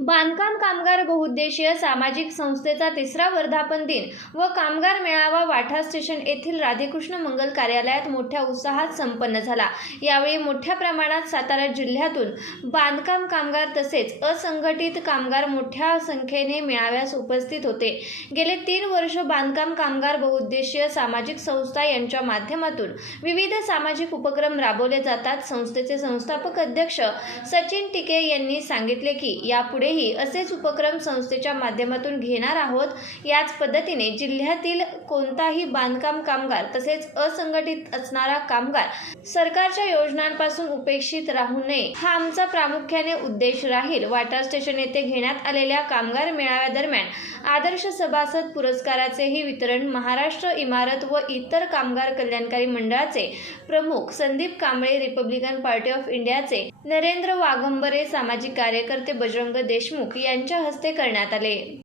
बांधकाम कामगार बहुउद्देशीय सामाजिक संस्थेचा तिसरा वर्धापन दिन व कामगार मेळावा वाठा स्टेशन येथील राधेकृष्ण मंगल कार्यालयात मोठ्या उत्साहात संपन्न झाला. यावेळी मोठ्या प्रमाणात सातारा जिल्ह्यातून बांधकाम कामगार तसेच असंघटित कामगार मोठ्या संख्येने मेळाव्यास उपस्थित होते. गेले तीन वर्ष बांधकाम कामगार बहुउद्देशीय सामाजिक संस्था यांच्या माध्यमातून विविध सामाजिक उपक्रम राबवले जातात. संस्थेचे संस्थापक अध्यक्ष सचिन टिके यांनी सांगितले की यापुढे पुढेही असेच उपक्रम संस्थेच्या माध्यमातून घेणार आहोत. याच पद्धतीने जिल्ह्यातील कोणताही बांधकाम कामगार तसेच असंघटित असणारा कामगार सरकारच्या योजनांपासून उपेक्षित राहू नये. हा आमचा प्रामुख्याने उद्देश राहील. वाटा स्टेशन येथे घेण्यात आलेल्या कामगार मेळाव्यादरम्यान आदर्श सभासद पुरस्काराचेही वितरण महाराष्ट्र इमारत व इतर कामगार कल्याणकारी मंडळाचे प्रमुख Sandeep Kamble Republican Party of इंडियाचे नरेंद्र वाघंबरे सामाजिक कार्यकर्ते बजरंग देश देशमुख यांच्या हस्ते करण्यात आले.